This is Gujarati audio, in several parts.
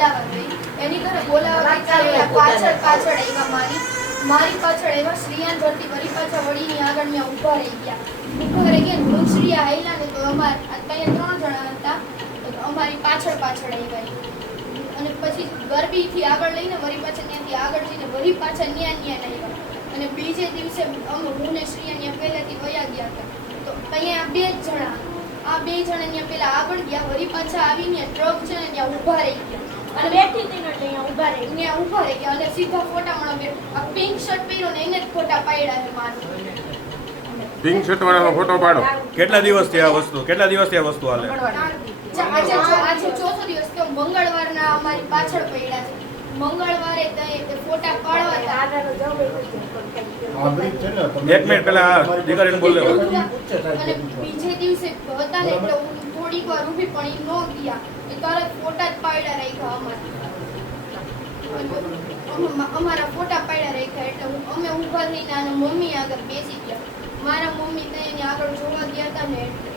બોલાવા ગઈ એની ઘરે બોલાવા ગઈ ત્યારે પાછળ પાછળ આવ્યા મારી. મારી પાછળ એવા શ્રીયાન ભરતી વળી પાછા વળીની આગળ મેં ઊભા રહી ગયા. ઊભા રહી ગયા હું શ્રીયા ને તો અમાર આ ત્રણ જણા હતા. તો અમારી પાછળ પાછળ આવ્યા. અને પછી ગરબીથી આગળ લઈને વળી પાછા ત્યાંથી આગળ જઈને વળી પાછા ન્યા ન્યા આવ્યા. અને બીજે દિવસે અમે હું ને શ્રી ત્યાં પહેલાંથી વયા ગયા હતા. તો અહીંયા બે જ જણા. આ બે જણા ત્યાં પેલા આગળ ગયા વળી પાછા આવીને ટ્રક છે ને ત્યાં ઊભા રહી ગયા. અને બેઠી હતી ને એટલે અહીંયા ઊભા રહી. ત્યાં ઊભા રહી ગયા. અને સીધા ફોટા બે આ પિંક શર્ટ પહેર્યો ને એને જ ફોટા પાડ્યા છે મારું. પિંક શર્ટ વાળાનો ફોટો પાડો. કેટલા દિવસથી આ વસ્તુ કેટલા દિવસથી આ વસ્તુ હાલે? આજે આજે ચોથો દિવસ મંગળવાર મંગળવારના અમારી પાછળ પડ્યા છે. મંગળવારે એક મિનિટ પેલા દીકરીને બોલ લેવા. બીજે દિવસે હતા ને એટલે હું થોડીક વાર ઊભી પણ એ ન ગયા. એ તરત ફોટા જ પાડ્યા રાખ્યા અમારા અમારા ફોટા પાડ્યા રાખ્યા એટલે હું અમે ઊભા થઈને આના મમ્મી આગળ બેસી ગયા. મારા મમ્મી તો એની આગળ જોવા ગયા હતા ને એટલે.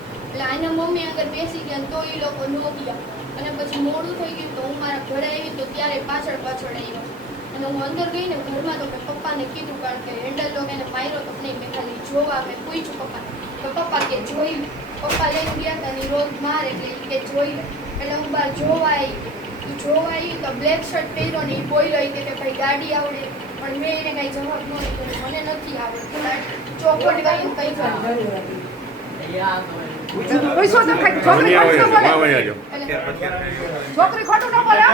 આના મમ્મી આગળ બેસી ગયા ને તો એ લોકો ન ગયા. અને પછી મોડું થઈ ગયું તો હું મારા ઘરે આવી તો ત્યારે પાછળ પાછળ આવ્યા. અને હું અંદર ગઈ ને ઘરમાં તો મેં પપ્પાને કીધું કારણ કે હેન્ડલ લોક એને માર્યો તો નહીં મેં ખાલી જોવા મેં પૂછ્યું પપ્પાને તો પપ્પા કે જોઈ પપ્પા લઈને ગયા હતા ને રોગ માર એટલે કે જોઈ એટલે હું બહાર જોવા આવી ઈ જોવા આવી તો બ્લેક શર્ટ પહેર્યો ને એ બોલ્યો કે ભાઈ ગાડી આવડે પણ મેં એને કાંઈ જવાબ ન આપ્યો મને નથી આવડતું ચોખવટ કંઈ પૈસો તો છોકરી ખોટું ન બોલે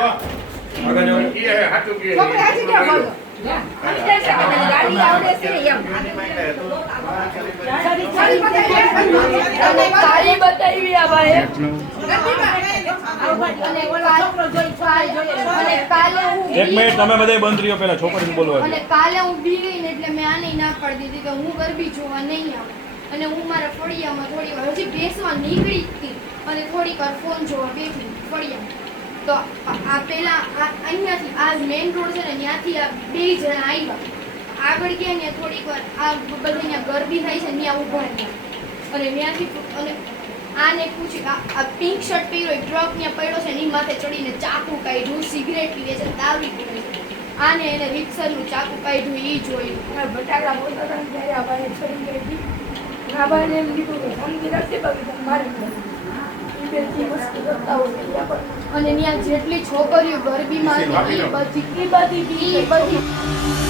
એક મિનિટ તમે બધા બંધ રહ્યો પેલા છોકરીને બોલવા અને કાલે હું બી ગઈ ને એટલે મેં આને ના પાડી દીધી કે હું ગરબી જોવા નહીં આવું. અને હું મારા ફળિયામાં થોડી વાર હજી બેસવા નીકળી હતી. અને થોડીક વાર ફોન જોવા બેસી ફળિયામાં. તો આ- પેલા અહીંયાથી, આ મેઇન રોડ છે ને, ત્યાંથી આ બે જણા આવ્યા આગળ ગયા ને થોડીક વાર, આ બધા અહીંયા ગરબી થાય છે, ત્યાં ઊભા અને ત્યાંથી અને આને પૂછ્યું આ પિંક શર્ટ પહેર્યો, એ ટ્રક ત્યાં પડ્યો છે ને, એની માથે ચડીને ચાકુ કાઢ્યું સિગરેટ પીવે છે, દારૂ પીવે છે. આને એને રીતસરનું ચાકુ કાઢ્યું એ જોયું. બટાકા બોલતા ત્યારે આ ભાઈએ છરી કાઢી. અને આ ભાઈને એમ કીધું કે સમજી રાખજે બાકી મારી અને ત્યાં જેટલી છોકરીઓ ગરબીમાં જેટલી બધી બધી